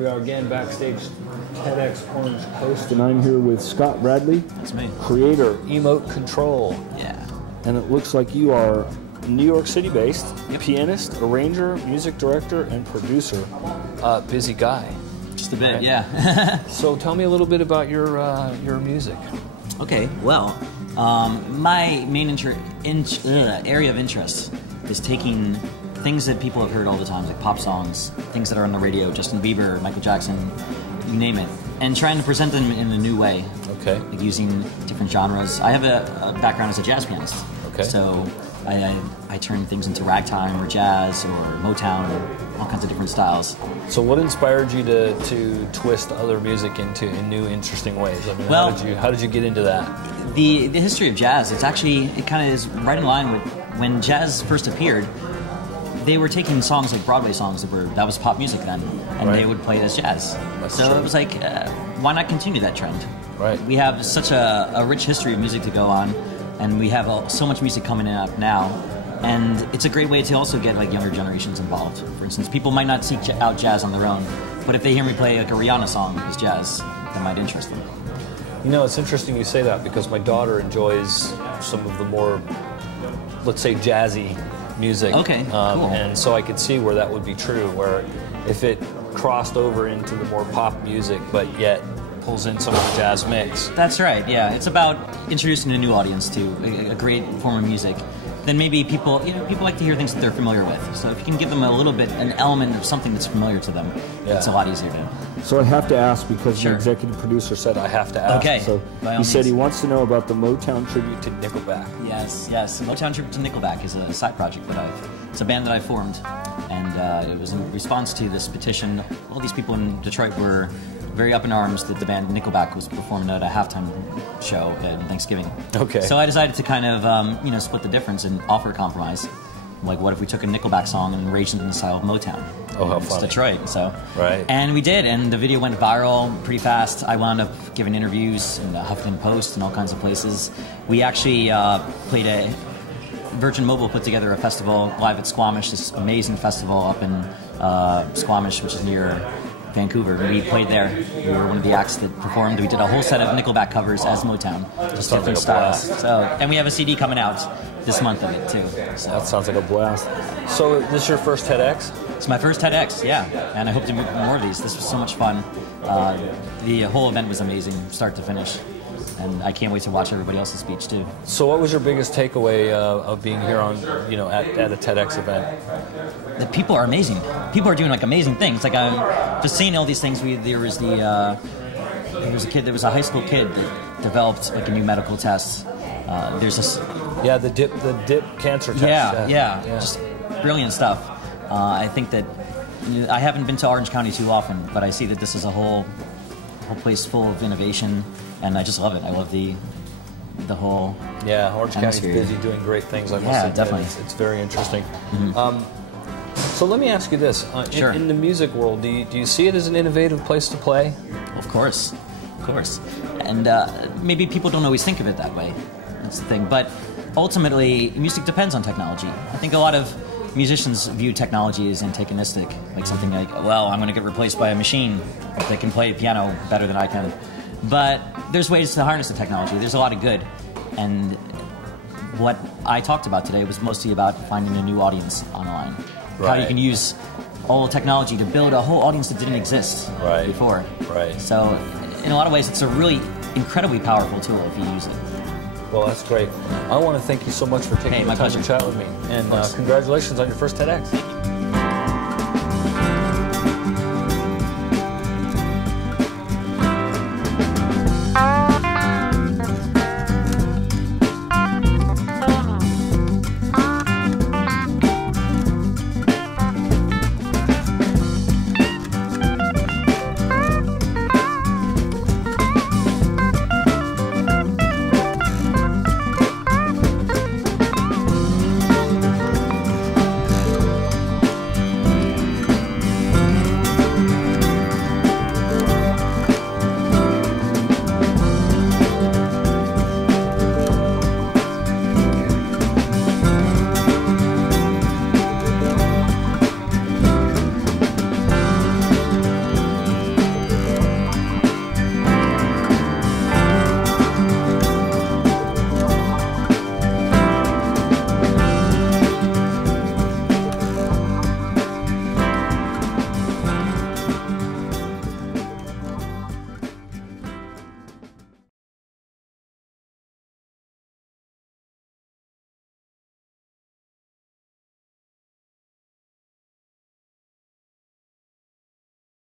we are again, backstage TEDxOrangeCoast, and I'm here with Scott Bardlee. That's me. Creator, Emote Control. Yeah. And it looks like you are New York City based, pianist, arranger, music director, and producer. Busy guy. Just a bit, right? Yeah. So tell me a little bit about your music. Okay, well, my main area of interest is taking things that people have heard all the time, like pop songs, things that are on the radio, Justin Bieber, Michael Jackson, you name it, and trying to present them in a new way. Okay. Like using different genres. I have a background as a jazz pianist. Okay. So I turn things into ragtime or jazz or Motown, all kinds of different styles. So what inspired you to twist other music in new, interesting ways? I mean, well, how did you get into that? The history of jazz, it kind of is right in line with when jazz first appeared. They were taking songs like Broadway songs that was pop music then, and they would play it as jazz. That's so true. It was like, why not continue that trend? Right. We have such a rich history of music to go on, and we have so much music coming in up now, and it's a great way to also get like younger generations involved. For instance, people might not seek out jazz on their own, but if they hear me play like a Rihanna song as jazz, that might interest them. You know, it's interesting you say that because my daughter enjoys some of the more, let's say, jazzy music. Okay, cool. And so I could see where that would be true, where if it crossed over into the more pop music, but yet pulls in some of the jazz mix. That's right, yeah. It's about introducing a new audience to a great form of music. Then maybe people like to hear things that they're familiar with. So if you can give them a little bit, an element of something that's familiar to them, it's a lot easier to. So I have to ask because the executive producer said I have to ask. Okay. So he said he wants to know about the Motown tribute to Nickelback. Yes. The Motown tribute to Nickelback is a side project that it's a band that I formed, and it was in response to this petition. All these people in Detroit were very up in arms that the band Nickelback was performing at a halftime show at Thanksgiving. Okay. So I decided to kind of split the difference and offer a compromise. Like, what if we took a Nickelback song and arranged it in the style of Motown? Oh, how funny. It's Detroit, so. Right. And we did, and the video went viral pretty fast. I wound up giving interviews in the Huffington Post and all kinds of places. We actually played Virgin Mobile put together a festival live at Squamish, this amazing festival up in Squamish, which is near Vancouver. We played there. We were one of the acts that performed. We did a whole set of Nickelback covers as Motown, just different styles. So, and we have a CD coming out this month of it too. So. That sounds like a blast. So this is your first TEDx? It's my first TEDx, yeah. And I hope to do more of these. This was so much fun. The whole event was amazing, start to finish. And I can't wait to watch everybody else's speech too. So what was your biggest takeaway of being here on, at a TEDx event? The people are amazing. People are doing like amazing things. Like I'm just seeing all these things. There was a high school kid that developed like a new medical test. There's this. Yeah, the dip cancer test. Yeah. Just brilliant stuff. I think that I haven't been to Orange County too often, but I see that this is a whole place full of innovation. And I just love it. I love the whole. Yeah, Orange County's busy doing great things. I must admit, definitely. It's very interesting. So let me ask you this: Sure. in the music world, do you see it as an innovative place to play? Of course. And maybe people don't always think of it that way. That's the thing. But ultimately, music depends on technology. I think a lot of musicians view technology as antagonistic, like something like, well, I'm going to get replaced by a machine that can play piano better than I can. But there's ways to harness the technology. There's a lot of good. And what I talked about today was mostly about finding a new audience online. Right. How you can use all technology to build a whole audience that didn't exist before. Right. So in a lot of ways, it's a really incredibly powerful tool if you use it. Well, that's great. I want to thank you so much for taking the time to chat with me. And congratulations on your first TEDx. Thank you.